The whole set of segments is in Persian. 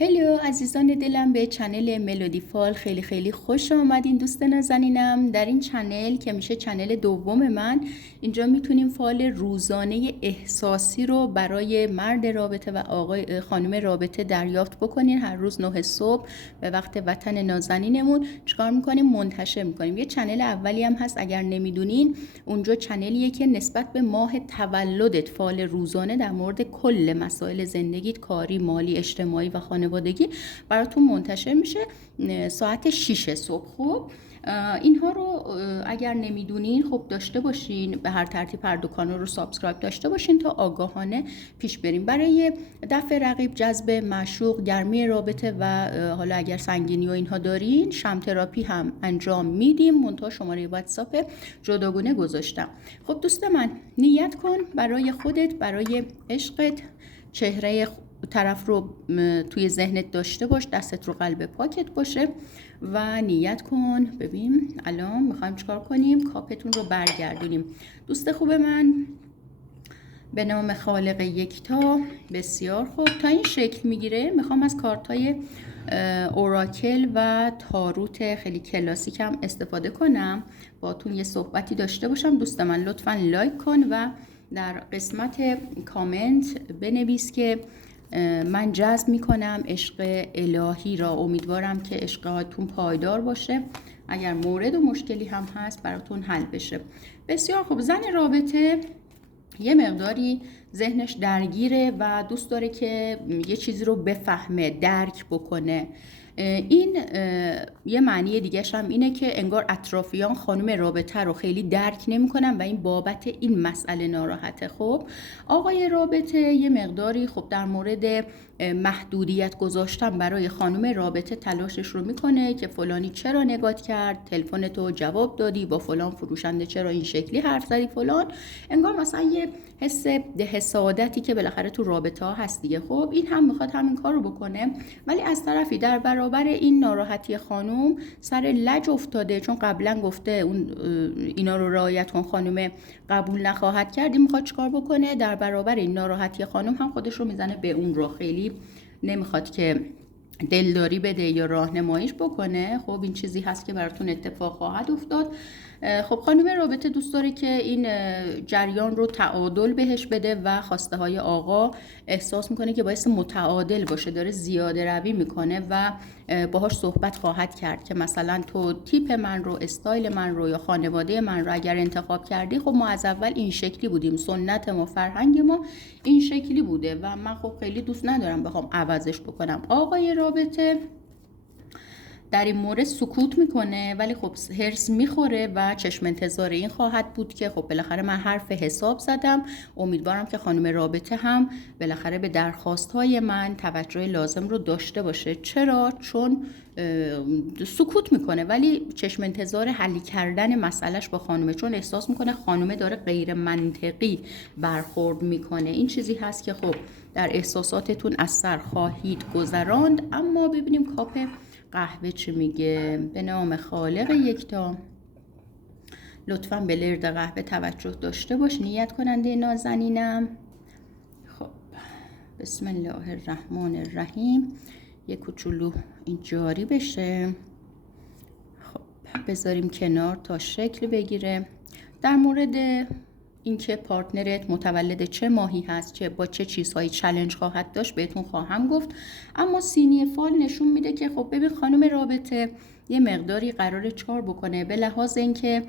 هلو عزیزان دلم، به چنل ملودی فال خیلی خیلی خوش آمدین دوست نازنینم. در این چنل که میشه چنل دوم من، اینجا میتونیم فال روزانه احساسی رو برای مرد رابطه و آقای خانم رابطه دریافت بکنین. هر روز 9 صبح به وقت وطن نازنینمون چیکار میکنیم؟ منتشر میکنیم. یه چنل اولی هم هست، اگر نمیدونین اونجا چنلیه که نسبت به ماه تولدت فال روزانه در مورد کل مسائل زندگیت، کاری، مالی، اجتماعی و خانوادگی براتون منتشر میشه ساعت 6 صبح. خب اینها رو اگر نمیدونین خب داشته باشین، به هر ترتیب هر دو کانال رو سابسکرایب داشته باشین تا آگاهانه پیش بریم. برای دفع رقیب، جذب معشوق، گرمی رابطه و حالا اگر سنگینی و اینها دارین، شم تراپی هم انجام میدیم. منتها شماره واتساپ جداگونه گذاشتم. خب دوست من، نیت کن برای خودت، برای عشقت، چهره طرف رو توی ذهنت داشته باش، دستت رو قلب پاکت باشه و نیت کن. ببین الان میخوایم چیکار کنیم؟ کاپتون رو برگردونیم. دوست خوب من، به نام خالق یکتا. بسیار خوب، تا این شکل میگیره میخوام از کارتای اوراکل و تاروت خیلی کلاسیکم استفاده کنم، باتون یه صحبتی داشته باشم. دوست من لطفاً لایک کن و در قسمت کامنت بنویس که من جذب میکنم عشق الهی را. امیدوارم که عشقاتون پایدار باشه، اگر مورد و مشکلی هم هست براتون حل بشه. بسیار خوب، زن رابطه یه مقداری ذهنش درگیره و دوست داره که یه چیزی رو بفهمه، درک بکنه. این یه معنی دیگه‌ش هم اینه که انگار اطرافیان خانم رابطه رو خیلی درک نمی‌کنن و این بابت این مسئله ناراحته. خب آقای رابطه یه مقداری خب در مورد محدودیت گذاشتن برای خانم رابطه تلاشش رو میکنه که فلانی چرا نگات کرد، تلفن تو جواب دادی، با فلان فروشنده چرا این شکلی حرف زدی، فلان. انگار مثلا یه حس حسادتی که بالاخره تو رابطه ها هست دیگه. خب این هم میخواد همین کار رو بکنه، ولی از طرفی در برابر این ناراحتی خانم سر لج افتاده، چون قبلا گفته اون اینا رو رعایت کن، خانم قبول نخواهد کرد. این میخواد چیکار بکنه؟ در برابر این ناراحتی خانم هم خودش رو میزنه به اون رو، خیلی نمیخواد که دلداری بده یا راهنماییش بکنه. خب این چیزی هست که براتون اتفاق خواهد افتاد. خب خانم رابطه دوست داره که این جریان رو تعادل بهش بده و خواسته های آقا احساس میکنه که باعث متعادل باشه، داره زیاده روی میکنه و باهاش صحبت خواهد کرد که مثلا تو تیپ من رو، استایل من رو یا خانواده من رو اگر انتخاب کردی، خب ما از اول این شکلی بودیم، سنت ما، فرهنگ ما این شکلی بوده و من خب خیلی دوست ندارم بخوام عوضش بکنم. آقای رابطه در این مورد سکوت میکنه، ولی خب هرس میخوره و چشم انتظار این خواهد بود که خب بالاخره من حرف حساب زدم. امیدوارم که خانم رابطه هم بالاخره به درخواست های من توجه لازم رو داشته باشه. چرا؟ چون سکوت میکنه ولی چشم انتظار حل کردن مسئلهش با خانومه، چون احساس میکنه خانومه داره غیر منطقی برخورد میکنه. این چیزی هست که خب در احساساتتون اثر خواهید گذراند. اما ببینیم کاپ قهوه چی میگه. به نام خالق یکتا. لطفاً به لرد قهوه توجه داشته باش، نیت کننده نازنینم. خب بسم الله الرحمن الرحیم. یک کوچولو این جاری بشه. خب بذاریم کنار تا شکل بگیره. در مورد اینکه پارتنرت متولد چه ماهی هست، چه با چه چیزهایی چالش خواهد داشت بهتون خواهم گفت. اما سینی فال نشون میده که خب ببین خانم رابطه یه مقداری قراره چار بکنه، به لحاظ اینکه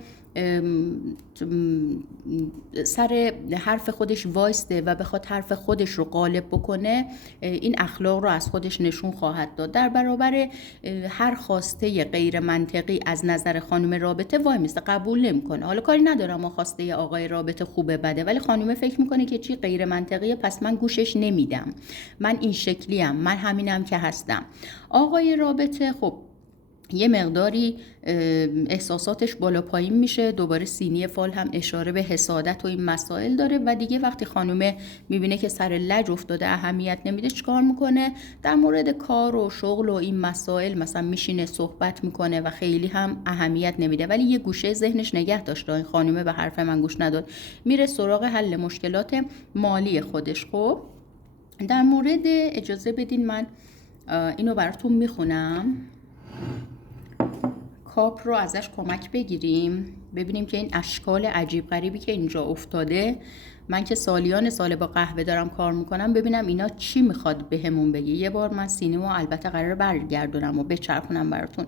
سر حرف خودش وایسته و بخواد حرف خودش رو غالب بکنه، این اخلاق رو از خودش نشون خواهد داد. در برابر هر خواسته غیر منطقی از نظر خانم رابطه وای میسته، قبول نمیکنه. حالا کاری ندارم ما خواسته آقای رابطه خوبه بده، ولی خانم فکر میکنه که چی غیر منطقیه پس من گوشش نمیدم، من این شکلیم، من همینم که هستم. آقای رابطه خب یه مقداری احساساتش بالا پایین میشه. دوباره سینی فال هم اشاره به حسادت و این مسائل داره و دیگه وقتی خانومه میبینه که سر لج افتاده، اهمیت نمیده، چیکار میکنه؟ در مورد کار و شغل و این مسائل مثلا میشینه صحبت میکنه و خیلی هم اهمیت نمیده، ولی یه گوشه ذهنش نگه داشته این خانومه به حرف من گوش نداد، میره سراغ حل مشکلات مالی خودش. خب در مورد، اجازه بدین من اینو براتون میخونم، کاپ رو ازش کمک بگیریم ببینیم که این اشکال عجیب غریبی که اینجا افتاده، من که سالیان سال با قهوه دارم کار میکنم، ببینم اینا چی میخواد بهمون بگه. یه بار من سینیمو البته قراره برگردونم و بچرخونم براتون.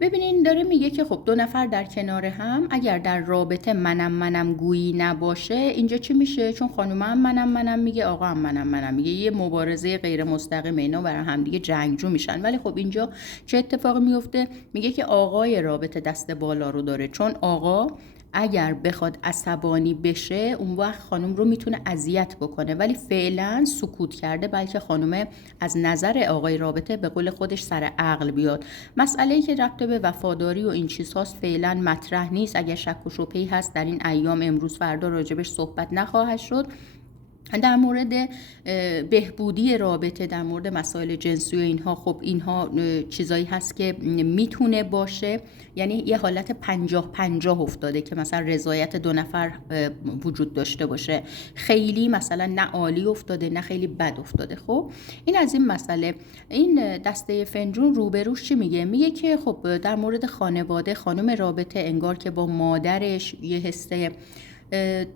ببینین داره میگه که خب 2 نفر در کنار هم اگر در رابطه منم گویی نباشه، اینجا چی میشه؟ چون خانومه هم منم میگه، آقا هم منم میگه، یه مبارزه غیر مستقیم اینا برای هم دیگه جنگجو میشن. ولی خب اینجا چه اتفاقی میفته؟ میگه که آقای رابطه دست بالا رو داره، چون آقا اگر بخواد عصبانی بشه اون وقت خانم رو میتونه اذیت بکنه، ولی فعلا سکوت کرده، بلکه خانم از نظر آقای رابطه به قول خودش سر عقل بیاد. مسئله‌ای که ربط به وفاداری و این چیزهاست فعلا مطرح نیست. اگر شک و شبهه‌ای هست در این ایام، امروز فردا راجبش صحبت نخواهد شد. در مورد بهبودی رابطه، در مورد مسائل جنسی و اینها، خب اینها چیزایی هست که میتونه باشه، یعنی یه حالت 50-50 افتاده که مثلا رضایت 2 نفر وجود داشته باشه. خیلی مثلا نه عالی افتاده نه خیلی بد افتاده. خب این از این مسئله. این دسته فنجون روبروش چی میگه؟ میگه که خب در مورد خانواده، خانم رابطه انگار که با مادرش یه حسه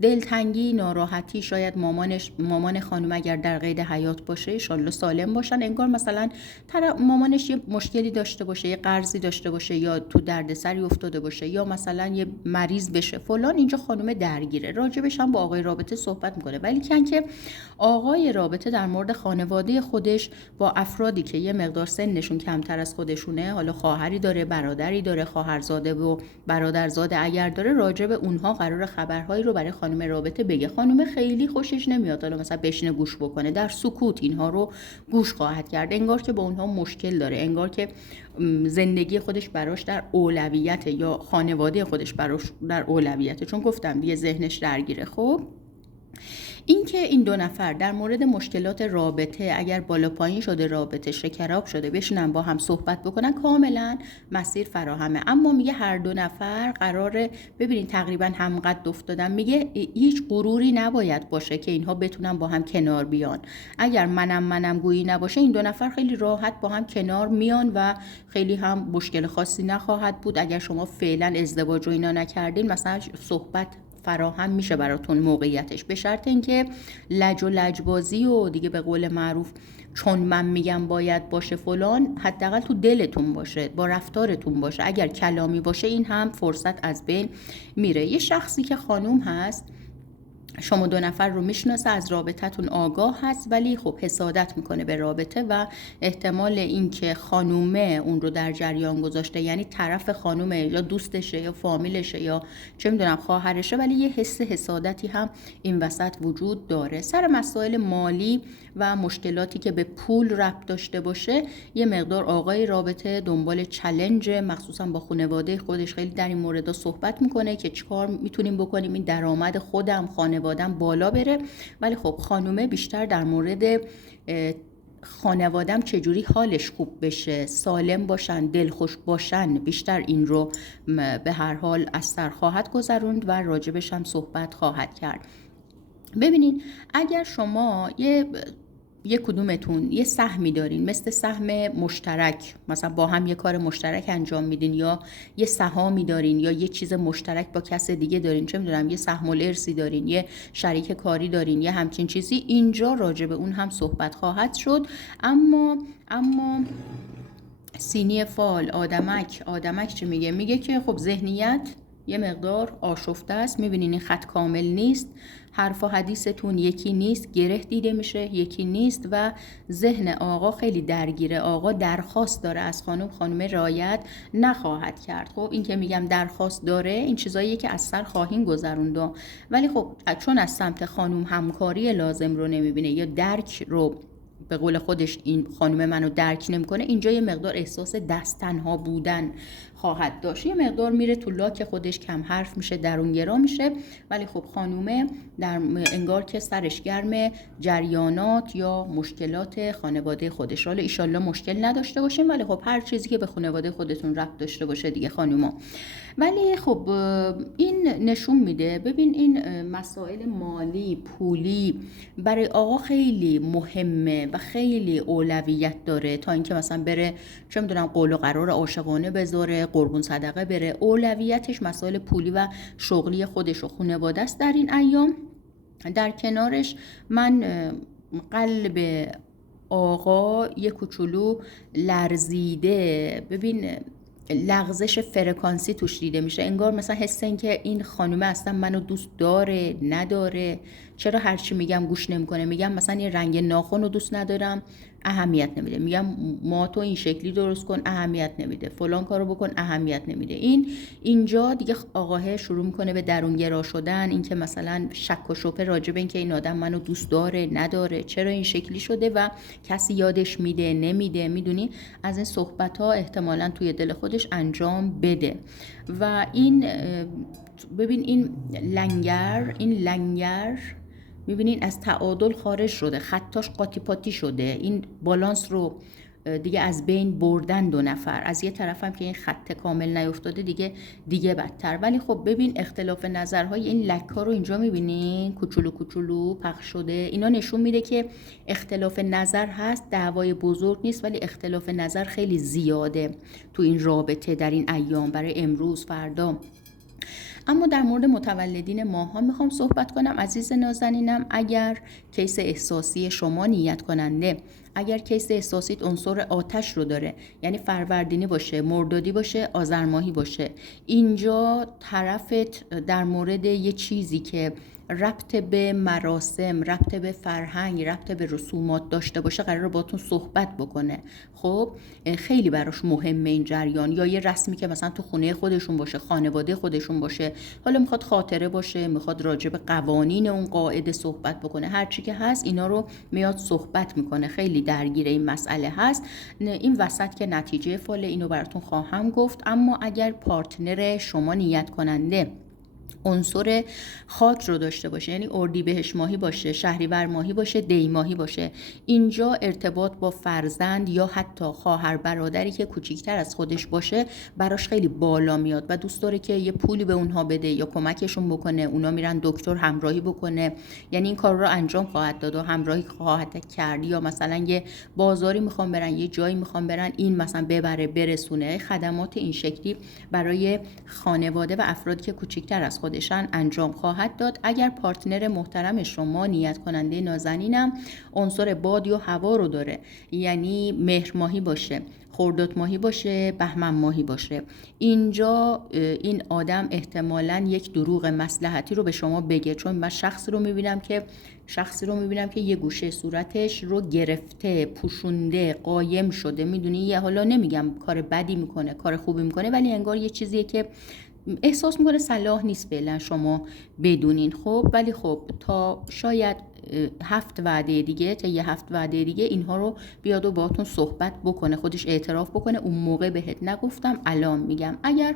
دلتنگی، ناراحتی، شاید مامان خانم اگر در قید حیات باشه انشالله سالم باشن، انگار مثلا مامانش یه مشکلی داشته باشه، یه قرضی داشته باشه، یا تو دردسری افتاده باشه، یا مثلا یه مریض بشه فلان، اینجا خانم درگیره. راجبش هم با آقای رابطه صحبت میکنه، ولی که آقای رابطه در مورد خانواده خودش با افرادی که یه مقدار سنشون کمتر از خودشونه، حالا خواهری داره، برادری داره، خواهرزاده و برادرزاده اگر داره، راجب اونها قرار خبرهای رو برای خانم رابطه بگه. خانم خیلی خوشش نمیاد حالا مثلا بشینه گوش بکنه، در سکوت اینها رو گوش خواهد کرد، انگار که با اونها مشکل داره، انگار که زندگی خودش براش در اولویته، یا خانواده خودش براش در اولویته، چون گفتم دیگه ذهنش درگیره. خب اینکه این 2 نفر در مورد مشکلات رابطه، اگر بالا پایین شده رابطه، شکراب شده، بشینن با هم صحبت بکنن، کاملا مسیر فراهمه. اما میگه هر 2 نفر قراره، ببینین تقریبا همقد افتادن، میگه هیچ غروری نباید باشه که اینها بتونن با هم کنار بیان. اگر منم گویی نباشه، این 2 نفر خیلی راحت با هم کنار میان و خیلی هم مشکل خاصی نخواهد بود. اگر شما فعلا ازدواج و اینا نکردین، مثلا صحبت فراهم میشه براتون موقعیتش، به شرط اینکه لج و لجبازی و دیگه به قول معروف چون من میگم باید باشه فلان، حداقل تو دلتون باشه، با رفتارتون باشه. اگر کلامی باشه این هم فرصت از بین میره. یه شخصی که خانوم هست، شما 2 نفر رو میشناسه، از رابطتون آگاه هست، ولی خب حسادت میکنه به رابطه و احتمال اینکه خانومه اون رو در جریان گذاشته، یعنی طرف خانومه یا دوستشه یا فامیلشه یا چه میدونم خواهرشه، ولی یه حس حسادتی هم این وسط وجود داره. سر مسائل مالی و مشکلاتی که به پول ربط داشته باشه، یه مقدار آقای رابطه دنبال چالش، مخصوصا با خانواده خودش خیلی در این مورد صحبت میکنه که چیکار میتونیم بکنیم این درآمد خودم، خانوادم بالا بره. ولی خب خانومه بیشتر در مورد خانوادم چجوری حالش خوب بشه، سالم باشن، دلخوش باشن، بیشتر این رو به هر حال از سر خواهد گذروند و راجبش هم صحبت خواهد کرد. ببینین اگر شما یه کدومتون یه سهمی دارین، مثل سهم مشترک، مثلا با هم یه کار مشترک انجام میدین، یا یه سهامی دارین، یا یه چیز مشترک با کس دیگه دارین، چه میدونم یه سهم الارثی دارین، یه شریک کاری دارین، یه همچین چیزی، اینجا راجع به اون هم صحبت خواهد شد. اما سینی فال، آدمک چی میگه؟ میگه که خب ذهنیت یه مقدار آشفته است، میبینین این خط کامل نیست، حرف و حدیثتون یکی نیست، گره دیده میشه یکی نیست و ذهن آقا خیلی درگیره. آقا درخواست داره از خانم رعایت نخواهد کرد. خب این که میگم درخواست داره، این چیزاییه که از سر خواهیم گذروند، ولی خب چون از سمت خانم همکاری لازم رو نمیبینه یا درک رو به قول خودش این خانم منو درک نمیکنه، اینجا یه مقدار احساس دست تنها بودن خواهد داشت، یه مقدار میره تو لاک خودش، کم حرف میشه، درونگرا میشه. ولی خب خانومه در انگار که سرش گرم جریانات یا مشکلات خانواده خودش. حالا ایشالله مشکل نداشته باشیم، ولی خب هر چیزی که به خانواده خودتون ربط داشته باشه دیگه خانوما. ولی خب این نشون میده، ببین این مسائل مالی، پولی برای آقا خیلی مهمه و خیلی اولویت داره تا اینکه مثلا بره چه میدونم قول و قرار عاشقانه بذاره، قربون صدقه بره. اولویتش مسائل پولی و شغلی خودش و خانواده است در این ایام. در کنارش من قلب آقا یه کوچولو لرزیده، ببین لغزش فرکانسی توش دیده میشه، انگار مثلا حس این که این خانومه اصلا منو دوست داره نداره، چرا هرچی میگم گوش نمیکنه، میگم مثلا این رنگ ناخن رو دوست ندارم اهمیت نمیده، میگم ما تو این شکلی درست کن اهمیت نمیده، فلان کارو بکن اهمیت نمیده. اینجا دیگه آقاه شروع میکنه به درونگرا شدن، این که مثلا شک و شبهه راجع به این که این آدم منو دوست داره نداره، چرا این شکلی شده و کسی یادش میده نمیده، میدونی از این صحبت ها احتمالاً توی دل خودش انجام بده. و این ببین این لنگر میبینین از تعادل خارج شده، خطاش قاطی پاتی شده، این بالانس رو دیگه از بین بردن دو نفر. از یه طرف هم که این خط کامل نیفتاده دیگه بدتر. ولی خب ببین اختلاف نظرهای این لک‌ها رو اینجا میبینین کوچولو کوچولو پخش شده، اینا نشون میده که اختلاف نظر هست، دعوای بزرگ نیست ولی اختلاف نظر خیلی زیاده تو این رابطه در این ایام، برای امروز فردا. اما در مورد متولدین ماها میخوام صحبت کنم. عزیز نازنینم، اگر کیس احساسی شما نیت کننده، اگر کیس احساسیت عنصر آتش رو داره، یعنی فروردینی باشه، مردادی باشه، آذر ماهی باشه، اینجا طرفت در مورد یه چیزی که ربط به مراسم، ربط به فرهنگ، ربط به رسومات داشته باشه قراره باتون صحبت بکنه. خب خیلی براش مهمه این جریان، یا یه رسمی که مثلا تو خونه خودشون باشه، خانواده خودشون باشه، حالا میخواد خاطره باشه، میخواد راجع به قوانین اون قاعده صحبت بکنه، هر چی که هست اینا رو میاد صحبت میکنه، خیلی درگیر این مسئله هست. این وسط که نتیجه فال اینو براتون خواهم گفت. اما اگر پارتنر شما نیت کننده عنصر خاک رو داشته باشه، یعنی اردیبهشت ماهی باشه، شهریور ماهی باشه، دی ماهی باشه، اینجا ارتباط با فرزند یا حتی خواهر برادری که کوچیکتر از خودش باشه براش خیلی بالا میاد و دوست داره که یه پولی به اونها بده یا کمکشون بکنه، اونا میرن دکتر همراهی بکنه، یعنی این کار رو انجام خواهد داد و همراهی خواهد کرد، یا مثلا یه بازاری میخوام برن، یه جایی میخوام برن، این مثلا ببره برسونه، خدمات این شکلی برای خانواده و افرادی که کوچیکتر از خودشان انجام خواهد داد. اگر پارتنر محترم شما نیت کننده نازنینم عنصر باد یا هوا رو داره، یعنی مهر ماهی باشه، خرداد ماهی باشه، بهمن ماهی باشه، اینجا این آدم احتمالاً یک دروغ مصلحتی رو به شما بگه، چون من شخصی رو میبینم که یه گوشه صورتش رو گرفته، پوشونده، قایم شده، میدونی، یه حالا نمیگم کار بدی میکنه، کار خوبی میکنه، ولی انگار یه چیزیه که احساس میکنه صلاح نیست فعلا شما بدونین. خب ولی خب تا شاید 7 وعده دیگه، تا یه 7 وعده دیگه اینها رو بیاد و باهاتون صحبت بکنه، خودش اعتراف بکنه اون موقع بهت نگفتم الان میگم. اگر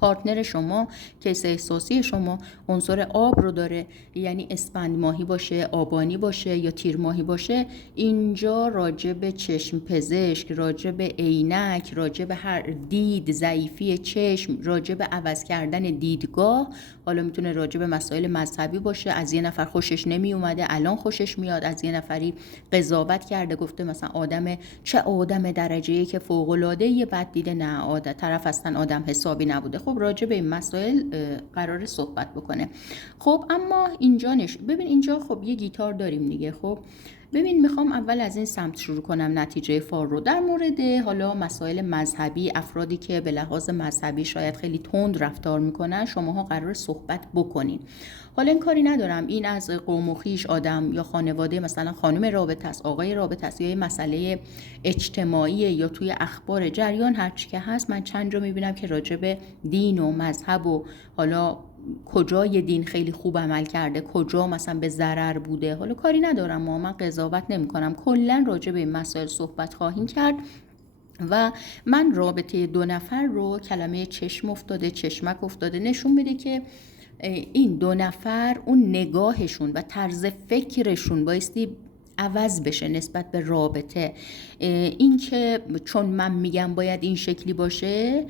پارتنر شما کیس احساسی شما عنصر آب رو داره، یعنی اسفند ماهی باشه، آبانی باشه یا تیر ماهی باشه، اینجا راجع به چشم پزشک، راجع به عینک، راجع به هر دید، ضعیفی چشم، راجع به عوض کردن دیدگاه، حالا میتونه راجع به مسائل مذهبی باشه، از یه نفر خوشش نمی اومده الان خوشش میاد، از یه نفری قضاوت کرده گفته مثلا چه آدم درجه‌ای که فوق العاده بد دیده، نه عادت طرف اصلا آدم حسابی نبوده. خب راجع به این مسائل قرار صحبت بکنه. خب اما اینجا ببین اینجا خب یه گیتار داریم دیگه. خب ببین میخوام اول از این سمت شروع کنم نتیجه فال رو. در مورد حالا مسائل مذهبی، افرادی که به لحاظ مذهبی شاید خیلی تند رفتار میکنن، شماها قرار صحبت بکنین. حالا این کاری ندارم این از قوم و خویش آدم یا خانواده، مثلا خانم رابطه است، آقای رابطه است، یا یه مسئله اجتماعی یا توی اخبار جریان هرچی که هست، من چند جا میبینم که راجع به دین و مذهب و حالا کجا یه دین خیلی خوب عمل کرده، کجا مثلا به ضرر بوده، حالا کاری ندارم، من قضاوت نمی کنم، کلا راجع به این مسائل صحبت خواهیم کرد. و من رابطه دو نفر رو، کلمه چشم افتاده، چشمک افتاده، نشون میده که این دو نفر اون نگاهشون و طرز فکرشون بایستی عوض بشه نسبت به رابطه. این که چون من میگم باید این شکلی باشه،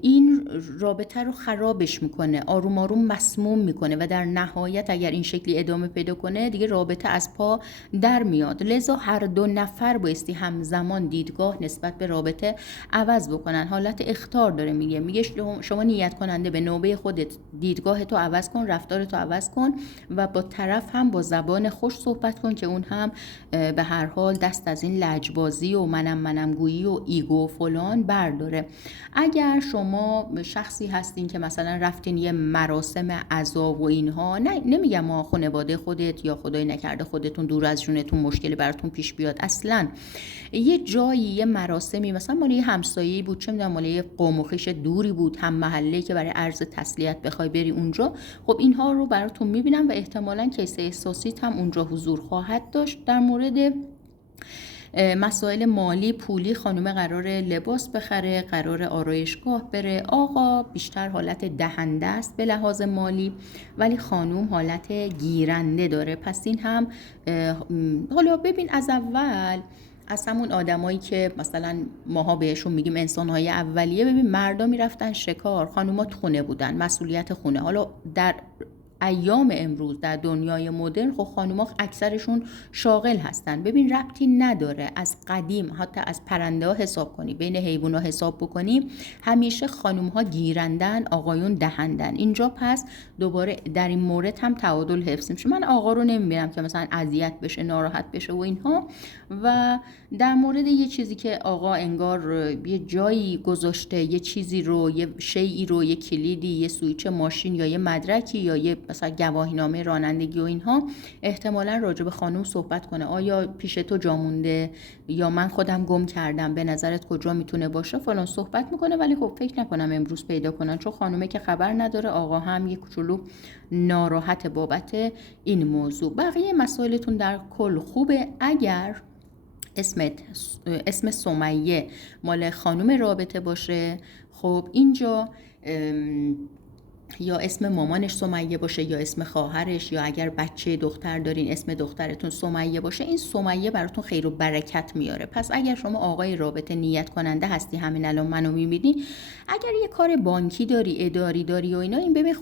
این رابطه رو خرابش میکنه، آروم آروم مسموم میکنه و در نهایت اگر این شکلی ادامه پیدا کنه دیگه رابطه از پا در میاد. لذا هر دو نفر بایستی همزمان دیدگاه نسبت به رابطه عوض بکنن. حالت اخطار داره، میگه شما نیت کننده به نوبه خودت دیدگاه تو عوض کن، رفتار تو عوض کن و با طرف هم با زبان خوش صحبت کن که اون هم به هر حال دست از این لجبازی و منم گویی و ایگو و فلان برداره. اگر شما شخصی هستین که مثلا رفتین یه مراسم عزا و اینها، نمیگم ما خانواده خودت یا خدای نکرده خودتون دور از جونتون مشکلی براتون پیش بیاد، اصلا یه جایی یه مراسمی مثلا مال یه همسایه‌ای بود، چه میدونم مال یه قوم و خویش دوری بود، هم محله که برای عرض تسلیت بخوای بری اونجا، خب اینها رو براتون میبینم و احتمالاً کیس احساسیت هم اونجا حضور خواهد داشت. در مورد مسائل مالی پولی، خانم قرار لباس بخره، قرار آرایشگاه بره، آقا بیشتر حالت دهنده است به لحاظ مالی ولی خانم حالت گیرنده داره. پس این هم حالا ببین از اول از همون آدمایی که مثلا ماها بهشون میگیم انسانهای اولیه، ببین مردا میرفتن شکار، خانوما تو خونه بودن، مسئولیت خونه. حالا در ایام امروز در دنیای مدرن خب خانوما اکثرشون شاغل هستن. ببین ربطی نداره، از قدیم حتی از پرنده ها حساب کنی، بین حیوان ها حساب بکنی، همیشه خانوم ها گیرندن، آقایون دهندن. اینجا پس دوباره در این مورد هم تعادل حفظ میشه. من آقا رو نمیبینم که مثلا اذیت بشه، ناراحت بشه و اینها. و در مورد یه چیزی که آقا انگار یه جایی گذاشته، یه چیزی رو، یه شیئی رو، یه کلیدی، یه سویچ ماشین یا یه مدرکی یا یه مثلا گواهینامه رانندگی و اینها، احتمالاً راجع به خانم صحبت کنه، آیا پیش تو جا مونده یا من خودم گم کردم، به نظرت کجا میتونه باشه، فلان صحبت میکنه. ولی خب فکر نکنم امروز پیدا کنن، چون خانومه که خبر نداره، آقا هم یک کوچولو ناراحت بابت این موضوع. بقیه مسائلتون در کل خوبه. اگر اسم سمیه مال خانم رابطه باشه، خب اینجا یا اسم مامانش سمیه باشه یا اسم خواهرش، یا اگر بچه دختر دارین اسم دخترتون سمیه باشه، این سمیه براتون خیر و برکت میاره. پس اگر شما آقای رابطه نیت کننده هستی، همین الان منو میبینی، اگر یه کار بانکی داری، اداری داری و اینا، این ببین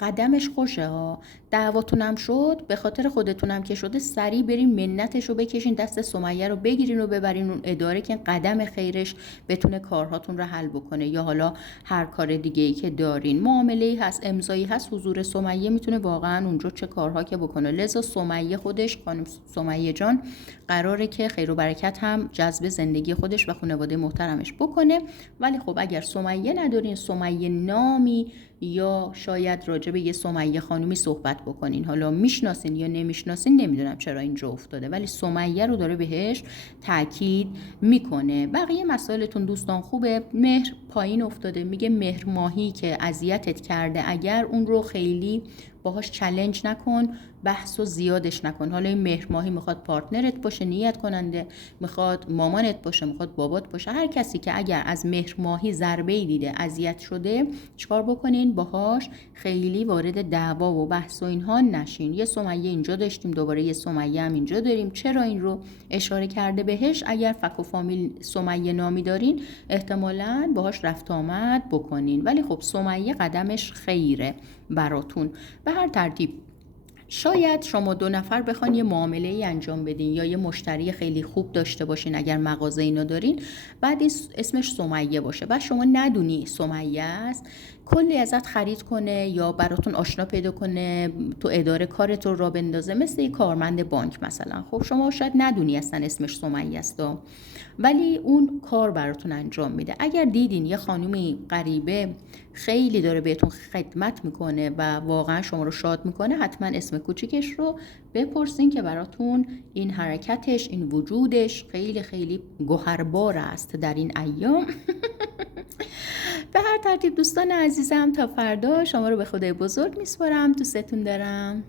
قدمش خوشه ها، دعواتونم شد به خاطر خودتونم که شده، سریع برین منتشو بکشین دست سمیه رو بگیرین و ببرین اون اداره که قدم خیرش بتونه کارهاتون رو حل بکنه. یا حالا هر کار دیگه ای که دارین، معامله‌ای هست، امضایی هست، حضور سمیه میتونه واقعا اونجا چه کارها که بکنه. لذا سمیه خودش، خانم سمیه جان، قراره که خیر و برکت هم جذب زندگی خودش و خانواده محترمش بکنه. ولی خب اگر سمیه ندارین، سمیه نامی یا شاید راجع به یه سمیه خانومی صحبت بکنین، حالا میشناسین یا نمیشناسین، نمیدونم چرا اینجا افتاده، ولی سمیه رو داره بهش تاکید میکنه. بقیه مسائلتون دوستان خوبه. مهر پایین افتاده، میگه مهر ماهی که اذیتت کرده، اگر اون رو خیلی باهاش چالش نکن، بحث و زیادش نکن. حالا این مهر ماهی میخواد پارتنرت باشه، نیت کننده، میخواد مامانت باشه، میخواد بابات باشه، هر کسی که اگر از مهر ماهی ضربه‌ای دیده، اذیت شده، چیکار بکنین؟ باهاش خیلی وارد دعوا و بحث و اینها نشین. یه سمیه اینجا داشتیم، دوباره یه سمیه هم اینجا داریم. چرا این رو اشاره کرده بهش؟ اگر فک و فامیل سمیه نامی دارین، احتمالاً باهاش رفت آمد بکنین. ولی خب سمیه قدمش خیره براتون. به هر ترتیب شاید شما دو نفر بخواین یه معامله ای انجام بدین یا یه مشتری خیلی خوب داشته باشین، اگر مغازه اینا دارین، بعد اسمش سمیه باشه، بعد شما ندونی سمیه است، کلی ازت خرید کنه یا براتون آشنا پیدا کنه، تو اداره کارتون را بندازه، مثل یه کارمند بانک مثلا. خب شما شاید ندونی اصلا اسمش سمیه است، ولی اون کار براتون انجام میده. اگر دیدین یه خانومی غریبه خیلی داره بهتون خدمت میکنه و واقعا شما رو شاد میکنه، حتما اسم کوچیکش رو بپرسین که براتون این حرکتش، این وجودش خیلی خیلی گوهربار است در این ایام. به هر ترتیب دوستان عزیزم، تا فردا شما رو به خدای بزرگ میسپارم. دوستتون دارم.